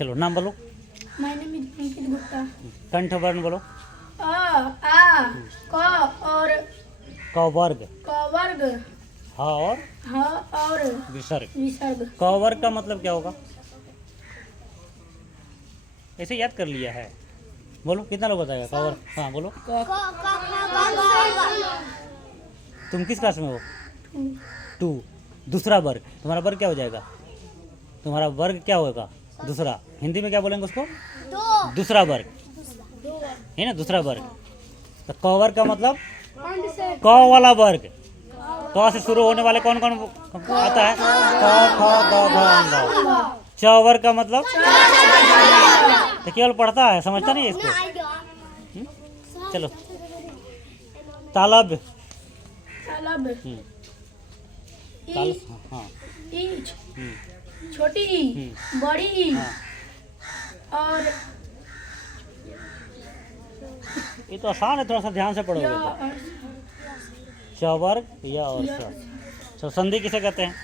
चलो नाम बोलो। माय नेम इज अंकित गुप्ता। कंठ वर्ण बोलो। अ आ क और क वर्ग। क वर्ग। ह और ह और विसर्ग। विसर्ग। क वर्ग का मतलब क्या होगा? ऐसे याद कर लिया है। बोलो कितना लोग बताएगा क वर्ग? हाँ बोलो। तुम किस क्लास में हो? 2। दूसरा वर्ग। तुम्हारा वर्ग क्या हो जाएगा? तुम्हारा वर्ग क्या होगा? दूसरा। हिंदी में क्या बोलेंगे उसको? दूसरा वर्ग है ना, दूसरा वर्ग। तो क वर्ग का मतलब क वाला वर्ग। क से शुरू होने वाले कौन कौन आता है? क ख ग घ ङ। च वर्ग का मतलब तो केवल पढ़ता है, समझता नहीं है इसको। चलो तालब। तालब। ताल हाँ। ई छोटी ई, बड़ी ई और ये तो आसान है, थोड़ा सा ध्यान से पढ़ोगे तो। च वर्ग या और स। तो संधि किसे कहते हैं?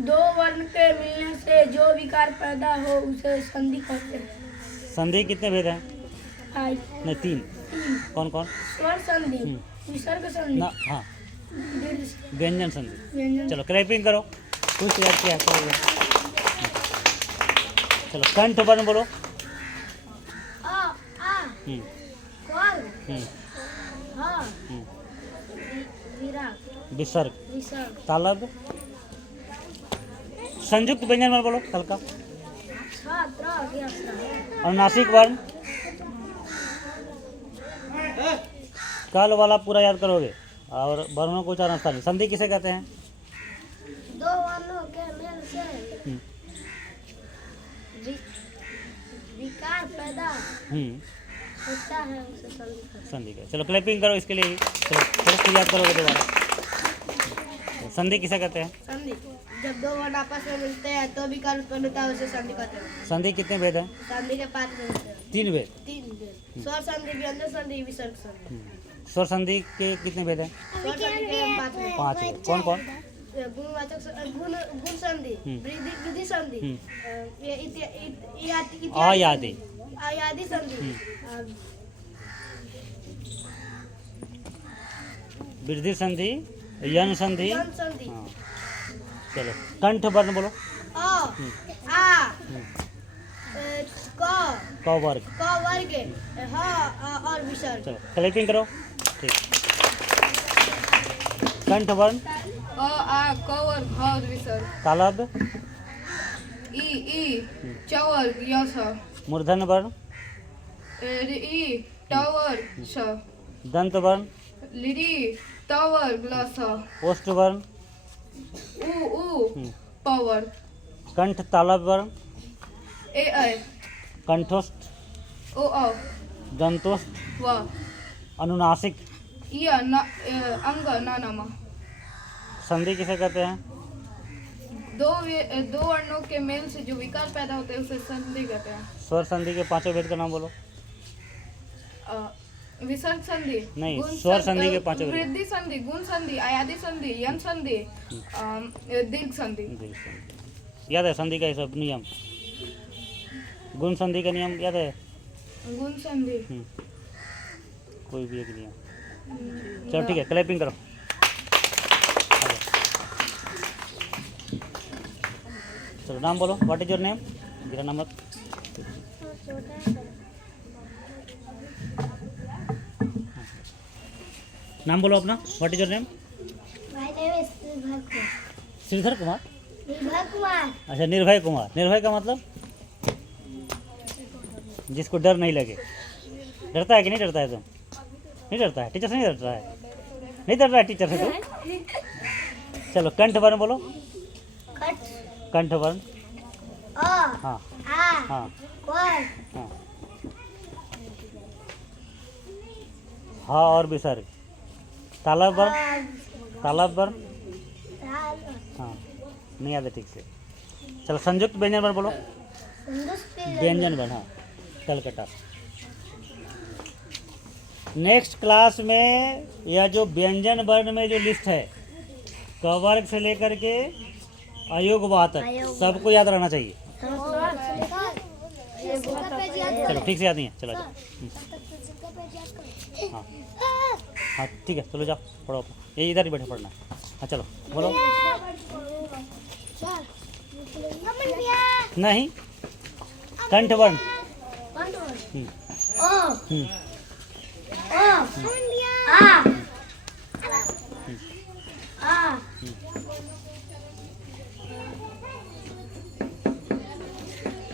दो वर्ण के मिलने से जो विकार पैदा हो उसे संधि कहते हैं। संधि कितने भेद हैं? आई नहीं 3। कौन कौन? स्वर संधि, विसर्ग संधि, ना हाँ दीर्घ संधि, व्यंजन संधि। व्यंजन। चलो क्लैपिंग करो। कुछ याद किया करो। चलो कंठ वर्ण बोलो। विसर्ग। तालब। संयुक्त व्यंजन वर्ण बोलो हल्का। अनुनासिक वर्ण। कल वाला पूरा याद करोगे और वर्णों को उच्चारण स्थान। संधि किसे कहते हैं? दो वर्णों के मेल से विकार पैदा होता है उसे संधि कहते हैं। संधि का। चलो क्लैपिंग करो इसके लिए भी। चलो थोड़ा फिर याद करोगे दोबारा। संधि किसे कहते हैं? संधि जब दो वर्ण आपस में मिलते हैं तो विकार उत्पन्न होता है उसे संधि कहते हैं। संधि कितने भेद हैं? संधि के 5 भेद हैं। 3 भेद। 3 भेद। स्वर संधि, व्यंजन संधि, विसर्ग संधि। स्वर संधि के कितने भेद हैं? स्वर संधि के 5 भेद। 5 भेद। कौन कौन? गुण संधि, वृद्धि संधि, अयादि। अयादि संधि, वृद्धि संधि, यन संधि। यन संधि। हाँ। चलो कंठ वर्ण बोलो। क वर्ग। और विसर्ग। चलो क्लैपिंग करो। ठीक। कंठ वर्ण। क वर्ग ह और विसर्ग। तालब। ई च वर्ग य स। मूर्धन वर्ण। ई ट वर्ग श। दंत वर्ण। लिरी त वर्ग ल स। ओष्ठ वर्ण। उ प वर्ग। कंठ तालब वर्ण। ए ऐ। कंठोष्ठ। ओ औ। दंतोष्ठ। व। अनुनासिक। य अंग न नम। संधि किसे कहते हैं? दो वर्णों के मेल से जो विकार पैदा होते हैं उसे संधि कहते हैं। स्वर संधि के 5 भेद का नाम बोलो। विसर्ग संधि नहीं, स्वर संधि के 5 भेद। वृद्धि संधि, गुण संधि, अयादि संधि, यन संधि, दीर्घ संधि। याद है संधि का ये सब नियम? गुण संधि का नियम याद है? गुण संधि कोई भी एक नियम। चलो ठीक है, क्लैपिंग करो। चलो नाम बोलो। What is your name? मेरा नाम मत। नाम बोलो अपना। What is your name? Shridhar Kumar. Nirbhay Kumar. अच्छा निर्भय कुमार। निर्भय का मतलब जिसको डर नहीं लगे। डरता है कि नहीं डरता है तुम? नहीं डरता है? टीचर से नहीं डरता है? नहीं डर रहा है टीचर से तुम? चलो कंठ वर्ण बोलो। कंठ वर्ण। हाँ हाँ हाँ। हाँ और विसर्ग। तालब वर्ण। तालब वर्ण। हाँ नहीं याद है ठीक से। चलो संयुक्त व्यंजन वर्ण बोलो। व्यंजन वर्ण। हाँ कलकत्ता। नेक्स्ट क्लास में यह जो व्यंजन वर्ण में जो लिस्ट है क वर्ग से लेकर के अयोग वातक सबको याद रहना चाहिए। चलो ठीक से याद नहीं है, चलो जाओ। हाँ हाँ ठीक है, चलो जाओ पढ़ो अपना। ये इधर ही बैठे पढ़ना। हाँ चलो बोलो। नहीं, कंठ वर्ण। हम्म, हम्म,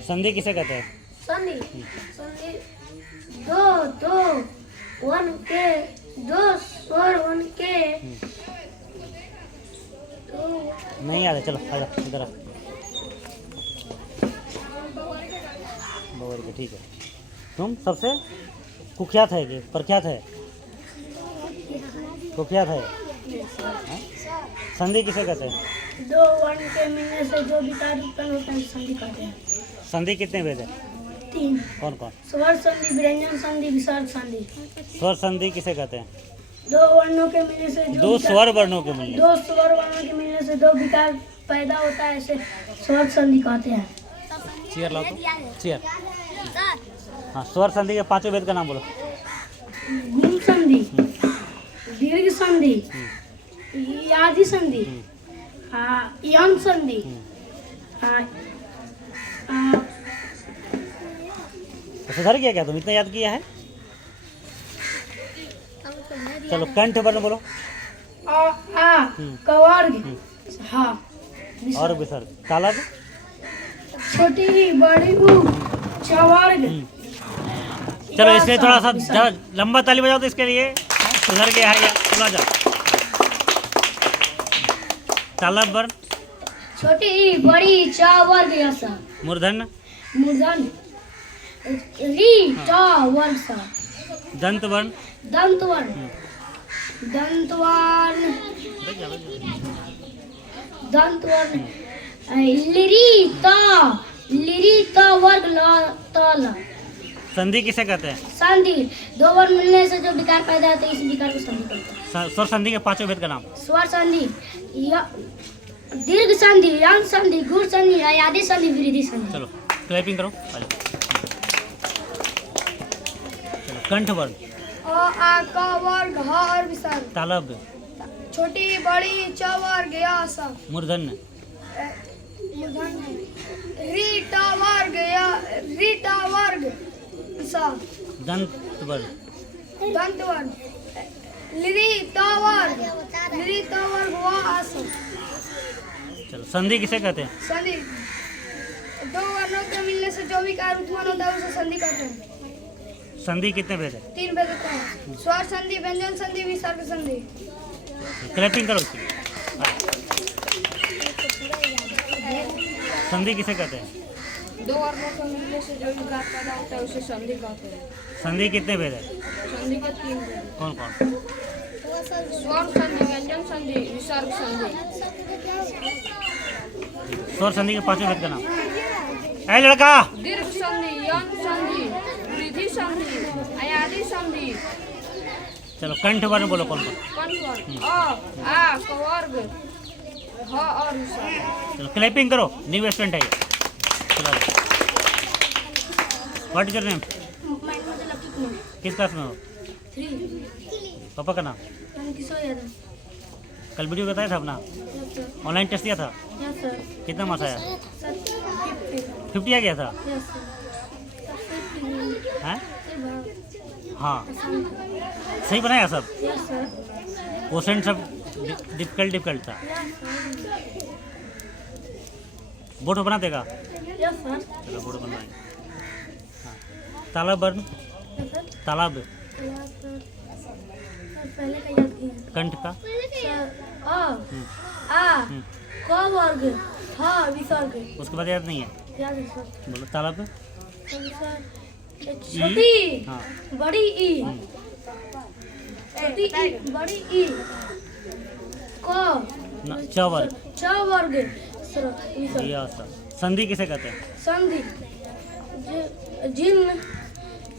संधि किसे कहते हैं? संधि संधि दो दो वर्ण के, दो स्वर वर्ण के, नहीं याद है, चलो आ जाओ इधर आ। बवर के, ठीक है। तुम सबसे कुख्यात है कि प्रख्यात है? कुख्यात है। हाँ? संधि किसे कहते हैं? दो वर्ण के मिलने से जो विकार उत्पन्न होता है संधि कहते हैं। संधि कितने भेद है? 3। कौन कौन? स्वर संधि, व्यंजन संधि, विसर्ग संधि। स्वर संधि किसे कहते हैं? दो वर्णों के मिलने से जो दो विकार- स्वर वर्णों के मिलने। दो स्वर वर्णों के मिलने से जो विकार पैदा होता है इसे स्वर संधि कहते हैं। चेयर लाओ तो, चेयर। हाँ, स्वर संधि के 5 भेद का नाम बोलो। गुण संधि, दीर्घ संधि, यादि संधि, यम संधि, तो सुधर गया क्या? तुम इतना याद किया है? चलो कंठ वर्ण बोलो। कवर्ग, हाँ, और विसर्ग। तालब। छोटी ई, बड़ी ऊ, चवर्ग। चलो इसके थोड़ा सा ज़रा लंबा ताली बजाओ तो इसके लिए सुधर गया है। या चलो आ जाओ। तालब वर्ण। छोटी ई, बड़ी ई, चवर्ग ऐसा। मूर्धन्य। मूर्धन री टा वर्ण सा। दंत वर्ण। दंत वर्ण, दंत वर्ण, दंत वर्ण, लिरी ता वर्ग ला ताला। संधि किसे कहते हैं? संधि दो वर्ण मिलने से जो विकार पैदा होता है इस विकार को संधि कहते हैं। स्वर संधि के 5 भेद का नाम। स्वर संधि, दीर्घ संधि, यम संधि, गुण संधि, यादि संधि, वृद्धि संधि। चलो क्लैपिंग करो। आ जाओ। चलो कंठ वर्ण। आ क वर्ग, ह और विसर्ग। तालब। छोटी बड़ी च वर्ग, या सा। मूर्धन्य। रीटा वर्ग, या रीटा वर्ग, सा। दंत वर्ण। दंत वर्ण, लिरिता वर्ग, लिरिता वर्ग, वा आसा। चलो संधि किसे कहते हैं? संधि दो वर्णों के मिलने से जो विकार उत्पन्न होता है उसे संधि कहते हैं। संधि कितने भेद है? 3 भेद होते हैं। स्वर संधि, व्यंजन संधि, विसर्ग संधि। क्लैपिंग करो इसके लिए। संधि किसे कहते हैं? दो वर्णों के मिलने से जो विकार पैदा होता है उसे संधि कहते हैं। संधि कितने भेद है? संधि के 3 भेद। कौन कौन? स्वर संधि, व्यंजन संधि, विसर्ग संधि। स्वर संधि के 5 भेद का नाम। ऐ लड़का। दीर्घ संधि, यम संधि, वृद्धि संधि, अयादि संधि। चलो कंठ वर्ण बोलो। कौन कौन? कंठ वर्ण, आ क वर्ग, ह और विसर्ग। चलो क्लैपिंग करो। न्यू स्टूडेंट है ये। चलो व्हाट इज योर नेम? किस क्लास में हो? 3। पापा का नाम? किशोर यादव। कल वीडियो बताया था अपना? Yes sir. ऑनलाइन टेस्ट दिया था? Yes sir. कितना मार्क्स आया? सर 50 आ गया था? Yes sir. हैं? हाँ, सही बनाया सब? Yes sir. क्वेश्चन सब डिफिकल्ट था। बोर्ड बना देगा? Yes sir. चलो बोर्ड बनवाएंगे। हाँ, तालाब वर्ण। Yes sir. तालाब। Yes sir. पहले का याद किया कंठ का? सर। आ क वर्ग, ह विसर्ग। उसके बाद याद नहीं है? याद है सर। बोलो तालाब। सर छोटी, हाँ। बड़ी ई, छोटी ई, बड़ी ई, क च वर्ग। च वर्ग, सर विसर्ग। या सर। संधि किसे कहते हैं? संधि जिन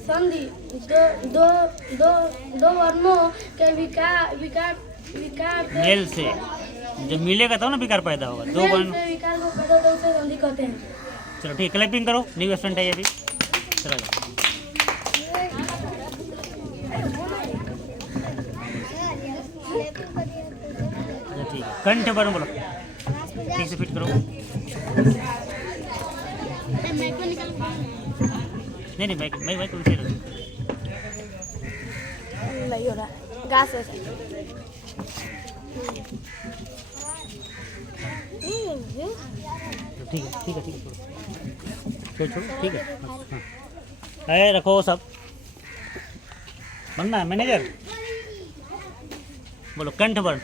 संधि दो दो दो दो वर्णों के विकार मेल से जब मिलेगा तब ना विकार पैदा होगा। दो मेल वर्ण। से विकार को पैदा होता है उसे संधि कहते हैं। चलो ठीक है, क्लैपिंग करो। न्यू स्टूडेंट है ये भी। चला जाओ। अच्छा ठीक है, कंठ वर्ण बोलो, ठीक से फिट करो। नहीं नहीं, माइक माइक माइक उल्टे रहो। नहीं हो रहा गा से ठीक है ठीक है ठीक है, छोड़ो छोड़ो छोड़ो, ठीक है। हाँ, अरे रखो वो सब, बनना है मैनेजर। बोलो कंठ वर्ण।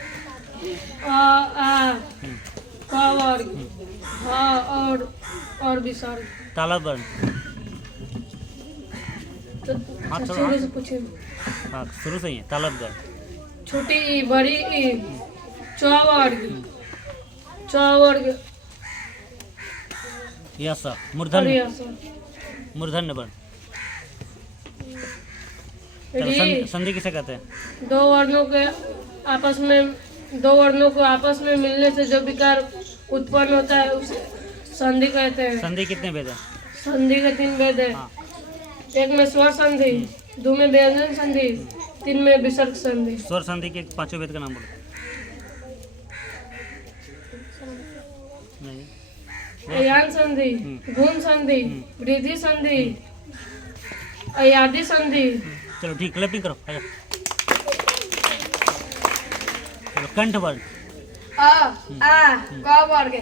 क वर्ग ह और विसर्ग। तालव्य वर्ण। तो हाँ, चलो, शुरू हाँ। से पूछे। हाँ शुरू से ही है, तालव्य वर्ण। छोटी ई बड़ी ई च वर्ग यस और मूर्धन्य, यस मूर्धन्य वर्ण। चलो, री संधि किसे कहते हैं? दो वर्णों को आपस में मिलने से जो विकार उत्पन्न होता है उसे संधि कहते हैं। संधि कितने भेद हैं? संधि के 3 भेद है। हाँ। एक में स्वर संधि, 2 में व्यंजन संधि, 3 में विसर्ग संधि। स्वर संधि के 5 भेद का नाम बोलो। नहीं, अयान संधि, गुण संधि, वृद्धि संधि, अयादि संधि। चलो ठीक, क्लैपिंग करो, आजा। चलो कंठ वर्ण। आ क वर्ग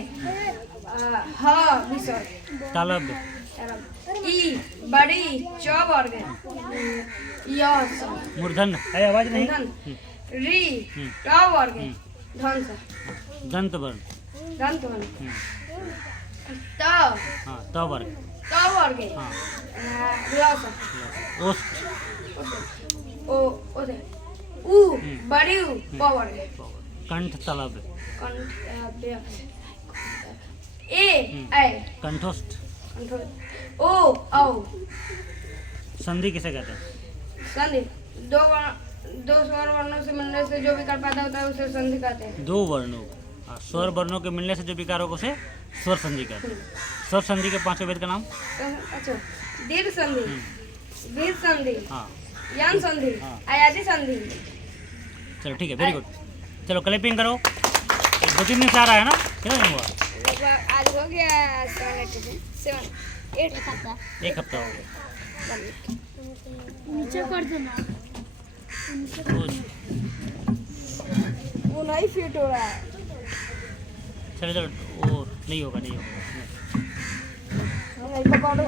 ह विसर्ग। तालव्य। ई बड़ी च वर्ग यस मूर्धन्य, अरे आवाज नहीं। धन री ट वर्ग धन सा दंत वर्ण। दंत वर्ग त हाँ त वर्ग। त वर्ग हाँ लस ओष्ठ। ओ ओदे उ बड़ी उ प वर्ग कंठ तालव्य। कंठ ए ऐ कंठोष्ठ। ओ औ संधि किसे कहते हैं? संधि दो स्वर वर्णों से मिलने से जो विकार पैदा होता है उसे संधि कहते हैं। दो वर्णों, हाँ, स्वर वर्णों के मिलने से जो विकारों को से स्वर संधि कहते हैं। स्वर संधि के 5 भेद का नाम? अच्छा दीर्घ संधि, दीर्घ संधि, हाँ यन संधि, हाँ। अयादि संधि। चलो ठीक है, वेरी गुड। चलो क्लैपिंग करो। 2-3 दिन से आ रहा है ना, कितना दिन हुआ? लगभग आज हो गया 7 8 हफ्ता। 1 हफ्ता हो गया। नीचे कर देना। वो नहीं फिट हो रहा है। चलो चलो, वो नहीं होगा नहीं होगा। नहीं पकड़ो।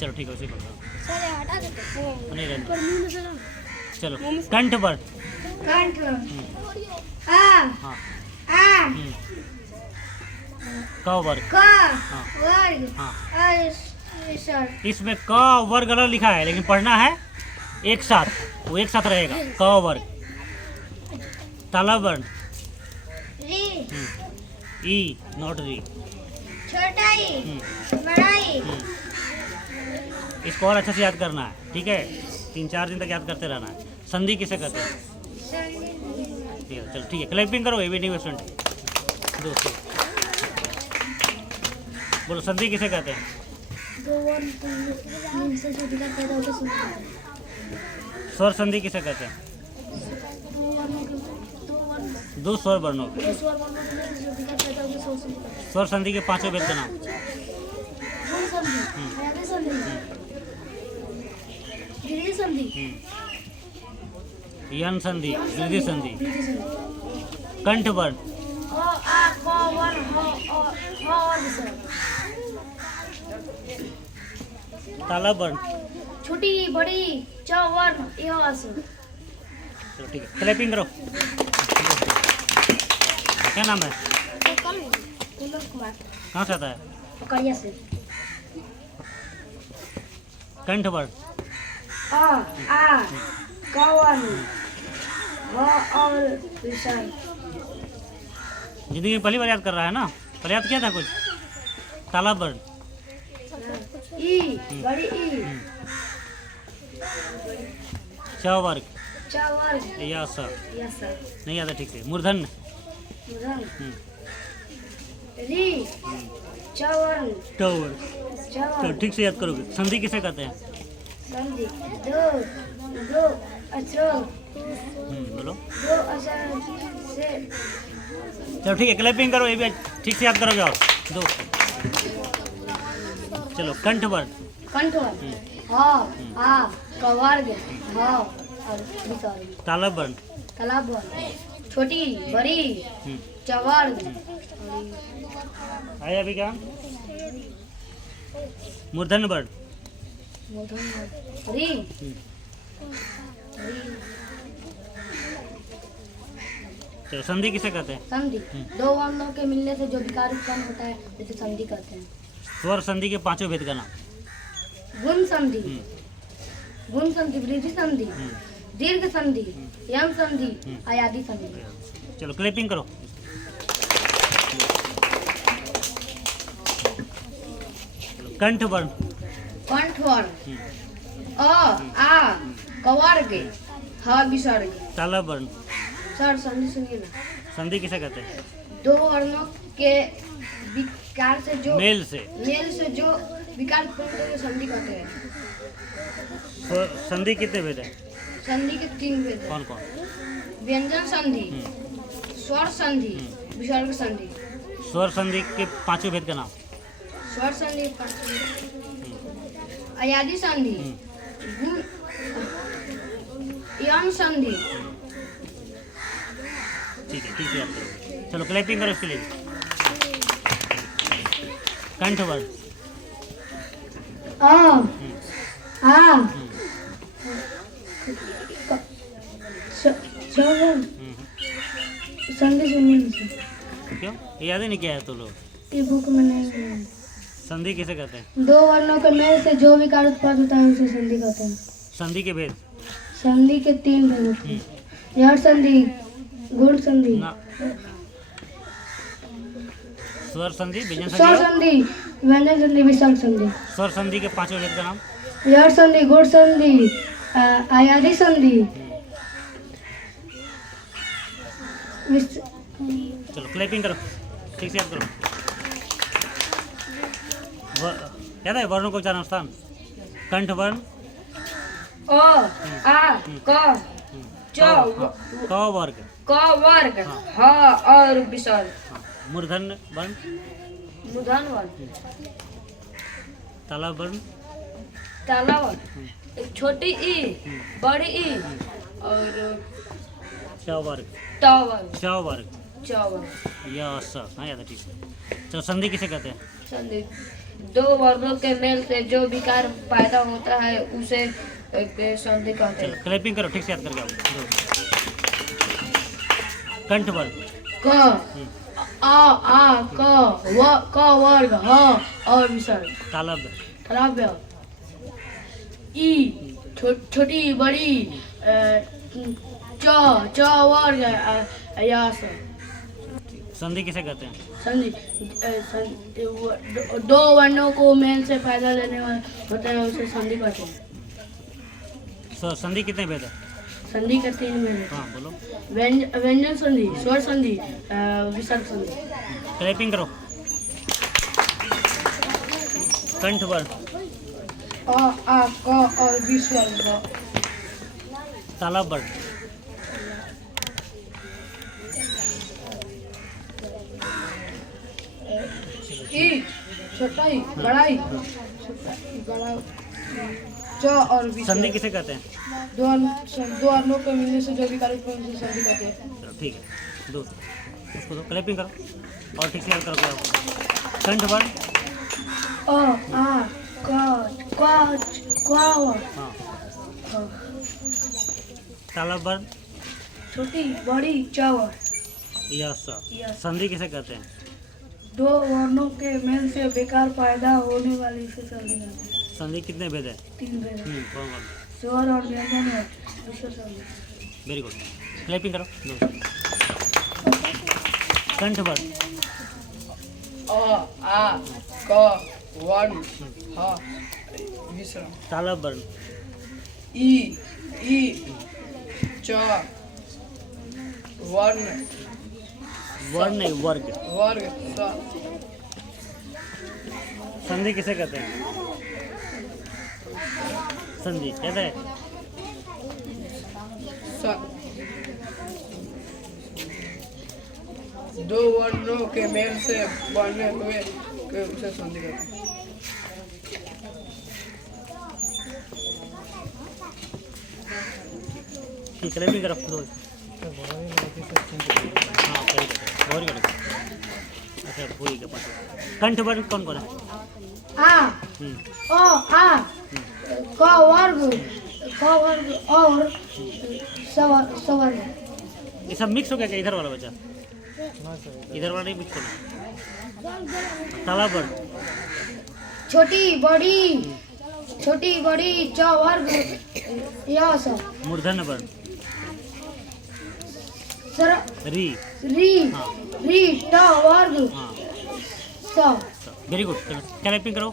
चलो ठीक है, उसी को करो। सर हटा देते नहीं रहने पर मुंह में से ना दो। चलो कंठ वर्ण। कंठ आ हाँ आ क वर्ग। क हाँ वर्ग हाँ, और विसर्ग। इसमें क वर्ग अलग लिखा है, लेकिन पढ़ना है एक साथ, वो एक साथ रहेगा। क वर्ग। तालव्य वर्ण। री ई नॉट री। छोटा ई बड़ा ई। इसको और अच्छे से याद करना है, ठीक है? 3-4 दिन तक याद करते रहना है। संधि किसे कहते हैं? ठीक है, चलो ठीक है, क्लैपिंग करो। एवी स्टूडेंट दोस्तों, बोलो संधि किसे कहते हैं? दो वर्ण से जो विकार पैदा होता है संधि कहते हैं। स्वर संधि किसे कहते हैं? दो स्वर वर्णों के। दो स्वर वर्णों से जो विकार पैदा होता है स्वर संधि कहते हैं। स्वर संधि के 5 भेद का नाम? गुण संधि, अयादि संधि, वृद्धि संधि, यन संधि, वृद्धि संधि। वृद्धि संधि। कंठ वर्ण। आ क वर्ण ह और विसर्ग। तालव्य वर्ण। छोटी बड़ी च वर्ण यस। चलो ठीक है, क्लैपिंग करो। क्या नाम है? कुमार कहाँ से आता है? पकड़िया से। कंठ वर्ण। आ क वर्ण ह और विसर्ग। जिंदगी में पहली बार याद कर रहा है ना? पहले याद किया था कुछ? तालव्य वर्ण। ई बड़ी ई च वर्ग। च वर्ग या स यस नहीं आता ठीक से। मूर्धन्य। री च वर्ण ट वर्ग। चलो ठीक से याद करोगे। संधि किसे कहते हैं? संधि दो अक्षर बोलो। दो अक्षर से चलो ठीक है, क्लैपिंग करो, ये भी ठीक से याद करोगे। और दो। चलो कंठ वर्ण। कंठवर आ का वर्ग ह और विसर्ग। तालब वर्ण। तालाब वर्ग छोटी बड़ी चवर्ग आया अभी क्या? मूर्धन्य वर्ण। मूर्धन्य वर्ग री चलो संधि किसे कहते हैं? संधि दो वर्णों के मिलने से जो विकार उत्पन्न होता है उसे संधि कहते हैं। स्वर संधि के पांचों भेद का नाम। गुण संधि गुण संधि वृद्धि संधि दीर्घ संधि यम संधि आयादी संधि। चलो क्लैपिंग करो। कंठ वर्ण। कंठ वर्ण आ कवर्ग ह विसर्ग। तालब वर्ण। सर संधि सुनिए ना। संधि किसे कहते हैं? दो वर्णों के विकार से जो मेल से। जो विकार उत्पन्न होते हैं संधि कहते हैं। संधि कितने भेद है? संधि के तीन भेद हैं। कौन कौन? व्यंजन संधि स्वर संधि विसर्ग संधि। स्वर संधि के पांचों भेद का नाम। स्वर संधि अयादी संधि गुण यम संधि। ठीक है, ठीक है, याद करो। चलो क्लैपिंग करो इसके लिए। कंठ वर्ण। आ संधि सुनिए ना सर। क्यों याद ही नहीं किया है तो लोग? ये बुक में नहीं है। संधि किसे कहते हैं? दो वर्णों के मेल से जो विकार उत्पन्न होता है उसे संधि कहते हैं। संधि के भेद। संधि के तीन भेद होते हैं। यह संधि गुण संधि ना। स्वर संधि, व्यंजन स्वर संधि। संधि व्यंजन संधि विसर्ग संधि। स्वर संधि के पांचों भेद का नाम। यह संधि गुण संधि आयादी संधि। चलो क्लैपिंग करो, ठीक से याद करो। याद है वर्णों को उच्चारण स्थान? कंठ वर्ण आ क च क वर्ग। क वर्ग ह और विसर्ग। मूर्धन्य वर्ण। मूर्धन्य वर्ण तालब वर्ण। ताला वर्ण एक छोटी ई बड़ी ई और च वर्ग। ट वर्ग च वर्ग। च वर्ग। या स। हाँ याद है, ठीक है। चलो संधि किसे कहते हैं? संधि दो वर्णों के मेल से जो विकार पैदा होता है उसे संधि कहते चलो हैं। क्लैपिंग करो, ठीक से याद करके आओ। कंठ वर्ण। क आ क वर्ग ह और विसर्ग। तालब। तालाब ई छोटी बड़ी च वर्ग यास। संधि किसे कहते हैं? संधि दो वर्णों को मेल से फायदा लेने वाला होता है उसे संधि कहते हैं। संधि कितने भेद है? संधि के तीन में हाँ बोलो। व्यंजन संधि स्वर संधि विसर्ग संधि। क्लैपिंग करो। कंठ वर्ण। आ क और विसर्ग। तालब वर्ण। ई छोटा ही बड़ा ही बड़ा च और विसर्ग। संधि किसे कहते हैं? दो वर्णों के मिलने से जो विकार उत्पन्न होता है उसे संधि कहते हैं। चलो ठीक है, दो उसको दो, क्लैपिंग करो और ठीक से याद करो। कंठ वर्ण। आ क हाँ। तालब वर्ण। छोटी बड़ी चवर। यस। संधि किसे कहते हैं? दो वर्णों के मेल से बेकार पैदा होने वाली से संधि कहते हैं। संधि कितने भेद है? तीन भेद हैं। कौन कौन? स्वर और व्यंजन है विसर्ग संधि। वेरी गुड, क्लैपिंग करो। दो। कंठ वर्ण। आ क वर्ण ह विसर्ग। तालब वर्ण। ई च वर्ण वर्ण नहीं, वर्ग। वर्ग संधि किसे कहते हैं? संधि कहते हैं दो वर्णों के मेल से बने हुए के उसे संधि कहते हैं। ठीक है, भी करो दो। हाँ करी करो। अच्छा पूरी के पास कंठ वर्ण कौन कौन है? आ ओ आ क वर्ग और सवर्ग। ये सब मिक्स हो गया क्या? इधर वाला बच्चा इधर वाला नहीं मिक्स होना। तालाब वर्ण छोटी बड़ी च वर्ग यह सब। मूर्धन्य वर्ण री हाँ री ट वर्ग हाँ स। Very good. चलो क्या टाइपिंग करो।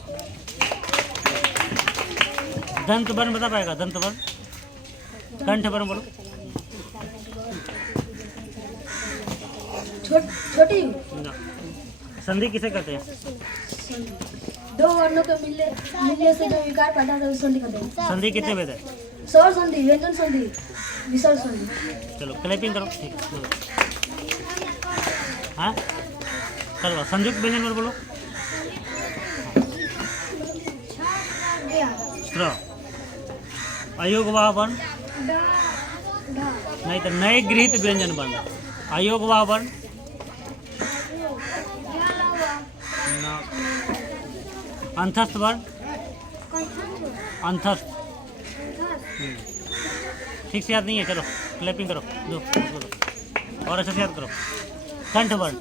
दंत वर्ण बता पाएगा? दंत वर्ण कंठ वर्ण बोलो। छोटी ना। संधि किसे कहते हैं? दो वर्णों के मिलने से जो विकार पैदा होता है उसे संधि कहते हैं। संधि कितने भेद है? स्वर संधि, व्यंजन संधि, विसर्ग संधि। चलो क्लैपिंग करो। ठीक हाँ चलो संयुक्त व्यंजन वर्ण बोलो। स्त्र अयोगवाह वर्ण नहीं तो नए गृहित व्यंजन वर्ण। अयोगवाह वर्ण अंतस्थ वर्ण अंतस्थ ठीक से याद नहीं है। चलो क्लैपिंग करो दो और अच्छे से याद करो। कंठ वर्ण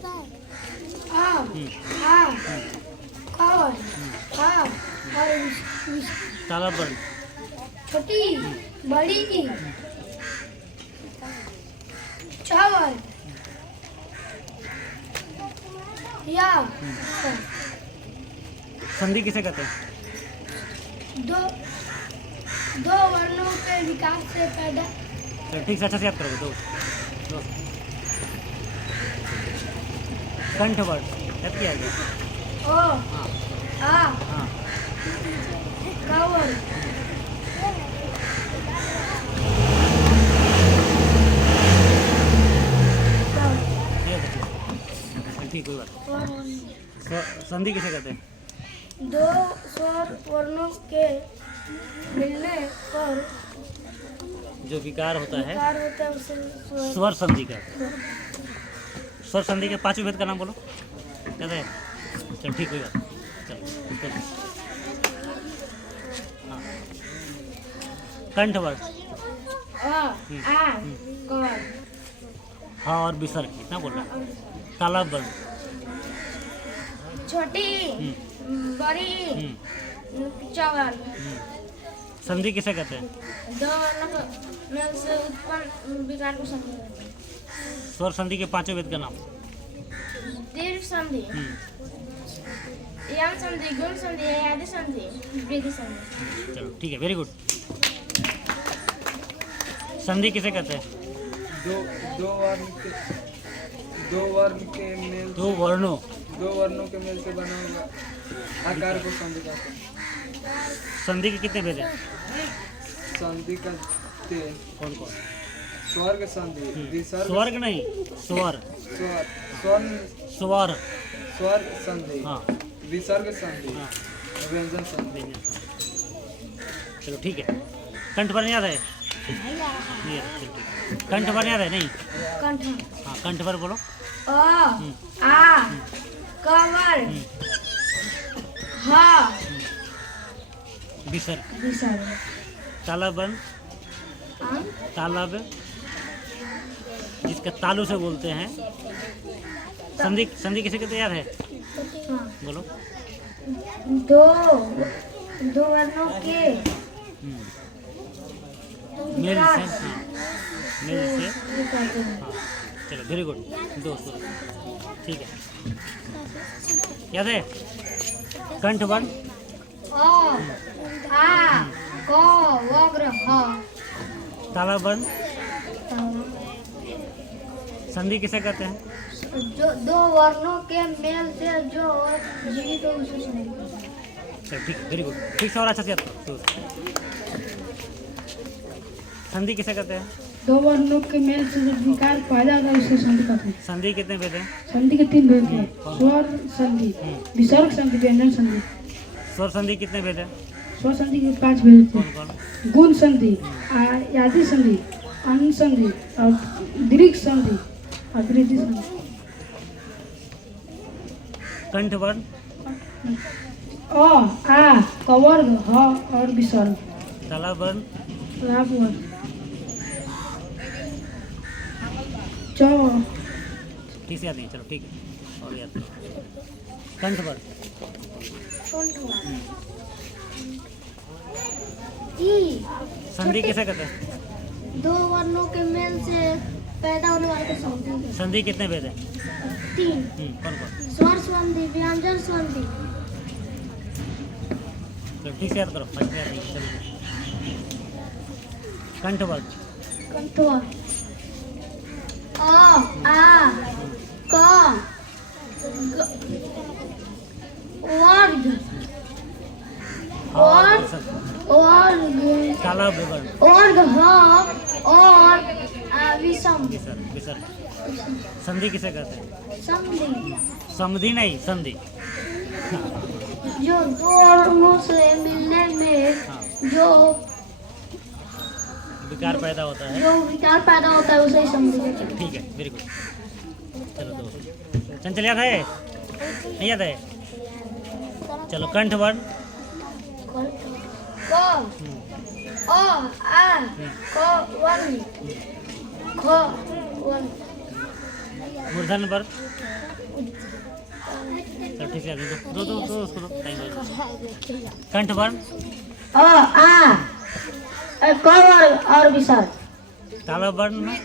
तालाब वर्ण छोटी बड़ी चावल या संधि किसे कहते हैं? दो वर्णों के विकास से पैदा। चलो ठीक से अच्छे से याद करोगे। दो कंठ वर्ण याद किया गया। ओ आ हाँ कावड़ ठीक कोई बात। संधि किसे कहते हैं? दो स्वर वर्णों के मिलने पर जो विकार होता है विकार होता है उसे स्वर संधि कहते हैं। स्वर संधि के पांचों भेद का नाम बोलो। कहते हैं चलो ठीक कोई बात। चलो हाँ कंठ वर्ण हाँ और विसर्ग कितना बोल रहा है? तालाब वर्ण छोटी बड़ी चावल। संधि किसे कहते हैं? दो वर्णों में से उत्पन्न विकार को संधि। स्वर संधि के पांचों वेद का नाम। दीर्घ संधि, यम संधि, गुण संधि, आदि संधि, वृद्धि संधि। चलो ठीक है वेरी गुड। संधि किसे कहते हैं? दो वर्णों के मेल से बना हुआ आकार को संधि कहते हैं। संधि के कितने भेद हैं? संधि का कौन कौन? स्वर्ग संधि, विसर्ग स्वर्ग नहीं स्वर स्वर स्वर्ग संधि, हाँ विसर्ग संधि, हाँ व्यंजन संधि। चलो ठीक है। कंठ वर्ण याद है? नहीं याद। चलो ठीक है। कंठ वर्ण याद है? नहीं कंठ हाँ कंठ वर्ण बोलो। आ कवर हा विसर्ग विसर्ग तालाब वर्ण तालाब जिसका तालु से बोलते हैं। संधि संधि किसे कहते हैं याद है? बोलो। दो वर्णों के मेल से हाँ मेल से हाँ चलो वेरी गुड। दोस्तों ठीक है याद है? कंठ वर्ण तालाब वर्ण संधि किसे कहते हैं? जो दो वर्णों के मेल से जो जीवित हो उसे संधि कहते हैं। चलो ठीक है, वेरी गुड। ठीक से और अच्छा से याद करो। संधि किसे कहते हैं? दो वर्णों के मेल से जो विकार पैदा होता है उसे संधि कहते हैं। संधि कितने भेद हैं? संधि के 3 भेद हैं, स्वर संधि, विसर्ग संधि, व्यंजन संधि। स्वर संधि कितने भेद हैं? स्वर संधि के 5 भेद होते कौन हैं। कौन? गुण संधि, आदि संधि, अन संधि और दीर्घ संधि और वृद्धि संधि। कंठ वर्ण? अ, आ, कवर्ग, ह और विसर्ग। तालाब वर्ण? लाभ वर्ण। च, ठीक से याद नहीं है, चलो ठीक है और याद करो। कंठ वर्ण? ई, संधि किसे कहते हैं? 2 वर्णों के मेल से पैदा होने वाले को संधि। संधि कितने भेद हैं? 3, कौन कौन? स्वर संधि, व्यंजन संधि। चलो ठीक से याद करो, अच्छे से याद नहीं है, चलो। कंठ वर्ण? कंठवा, अ, आ, क, वर्ग, और वर्ग, तालाब वर्ण? वर्ग, ह और विषम विसर्ग। विसर्ग। संधि किसे कहते हैं? संधि, समधि नहीं, संधि। जो 2 वर्णों से मिलने में जो विकार पैदा होता है। जो विकार पैदा होता है उसे संधि कहते हैं। ठीक है, वेरी गुड। चलो दो चंचल याद है? नहीं याद है? चलो कंठ वर्ण? क, अ, आ, क वर्ण, ख वर्ण। मूर्धन वर्ण? चलो ठीक है, दो दो दो उसको दो, टाइम दो। कंठ वर्ण? अ, आ, क वर्ग और विसर्ग। तालाब वर्ण में?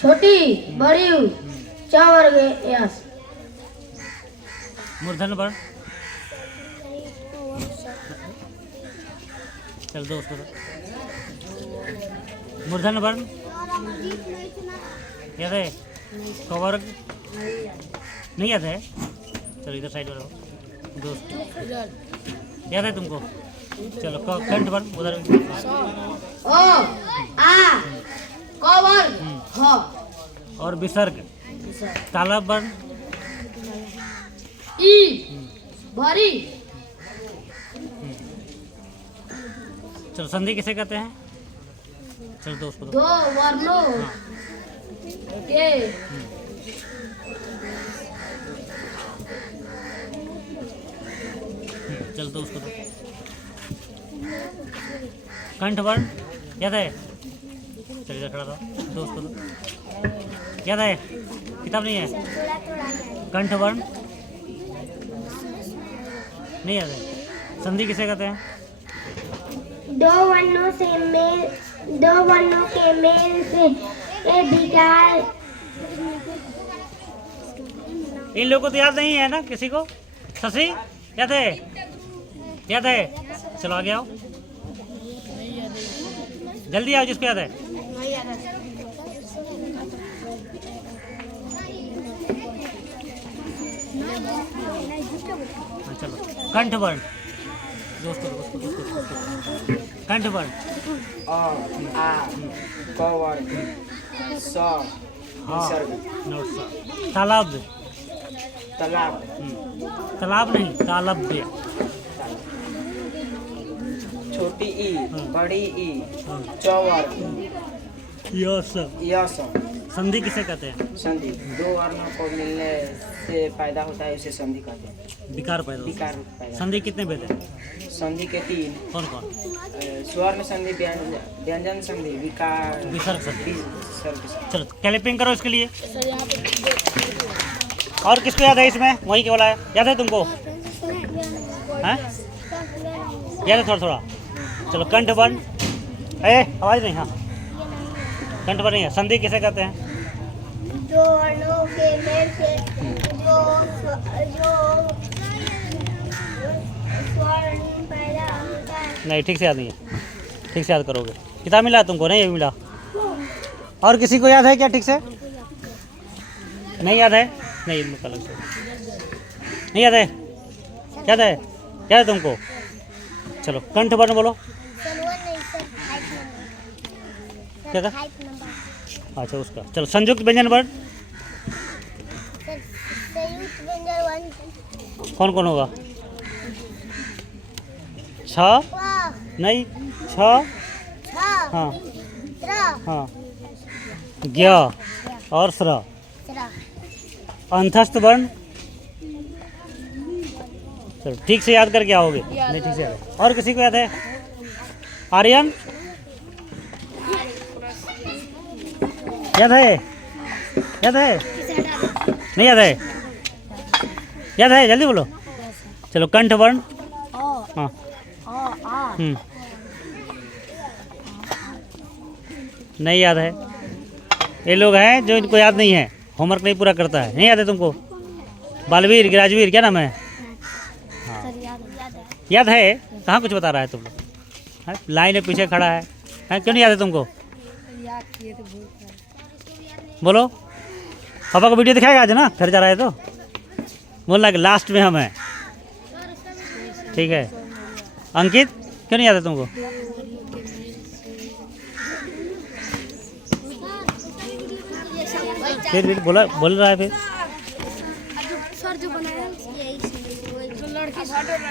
छोटी, बड़ी, च वर्ग, यस। मूर्धन वर्ण? चल दो उसको दो। मूर्धन वर्ण? याद है? कवर्ग? नहीं याद है? चलो इधर साइड में रहो दोस्त। याद है तुमको? चलो कंठ वर्ण उधर। अ, आ, क वर्ग, ह। और विसर्ग? तालाब वर्ण? ई, बड़ी। चलो संधि किसे कहते हैं? चलो दो उसको दो। 2 वर्णों के चल दो उसको दो। कंठ वर्ण? याद है? चल इधर खड़ा रहो, दो उसको दो। याद है? किताब नहीं है? कंठ वर्ण? नहीं याद है? संधि किसे कहते हैं? 2 वर्णों के मेल से विकार। इन लोगों को तो याद नहीं है ना किसी को? शशि याद है? याद है? चलो आगे आओ, जल्दी आओ जिसको याद है। हाँ, चलो कंठ वर्ण दोस्तों कंठ वर्ण? अ, आ, क वर्ग, स, विसर्ग। नोट सा। तालाब? तालाब, तालाब नहीं, तालब्य। छोटी ई, बड़ी ई, च वर्ग, यस। यस। संधि किसे कहते हैं? संधि 2 वर्णों को मिलने से पैदा होता है उसे संधि कहते हैं। विकार पैदा होता विकार है। पैदा। संधि कितने भेद हैं? संधि के 3, कौन कौन? स्वर्ण संधि, व्यंजन संधि, विकार, विसर्ग संधि। विसर्ग। चलो क्लैपिंग करो इसके लिए। और किसको याद है इसमें? वही क्या बोला है? याद है तुमको? हैं? याद है थोड़ा थोड़ा? चलो कंठ वर्ण? आवाज नहीं। हाँ कंठ वर्ण नहीं है। संधि किसे कहते हैं? 2 वर्णों के मेल से जो स्वर पैदा होता है। नहीं, ठीक से याद नहीं है। ठीक से याद करोगे। किताब मिला तुमको? नहीं मिला। और किसी को याद है क्या ठीक से? नहीं याद है? नहीं, अलग से नहीं याद है? याद है? क्या है तुमको? चलो कंठ वर्ण बोलो। सर वो नहीं सर 5 नंबर। क्या था? 5 नंबर। अच्छा उसका। चलो संयुक्त व्यंजन वर्ण सर संयुक्त व्यंजन 1 कौन कौन होगा? छ वाह नहीं, छ, छ हाँ त्र हाँ, ज्ञ और स्र। सर अंतस्थ वर्ण चलो ठीक से याद करके आओगे। नहीं ठीक से याद है। और किसी को याद है? आर्यन याद है? याद है? नहीं याद है? याद है? जल्दी बोलो। चलो कंठ वर्ण। हाँ नहीं याद है। ये लोग हैं जो इनको याद नहीं है, होमवर्क नहीं पूरा करता है। नहीं याद है तुमको? बालवीर, गिराजवीर, क्या नाम है? हाँ याद है। कहाँ कुछ बता रहा है तुम लोग? हैं? लाइन में पीछे खड़ा है, हैं? क्यों नहीं याद है तुमको? बोलो। पापा को वीडियो दिखाएगा आज ना, घर जा रहा है तो बोलना कि लास्ट में हम हैं। ठीक है। अंकित क्यों नहीं याद है तुमको? फिर बोल रहा है फिर। सर जो बनाया यही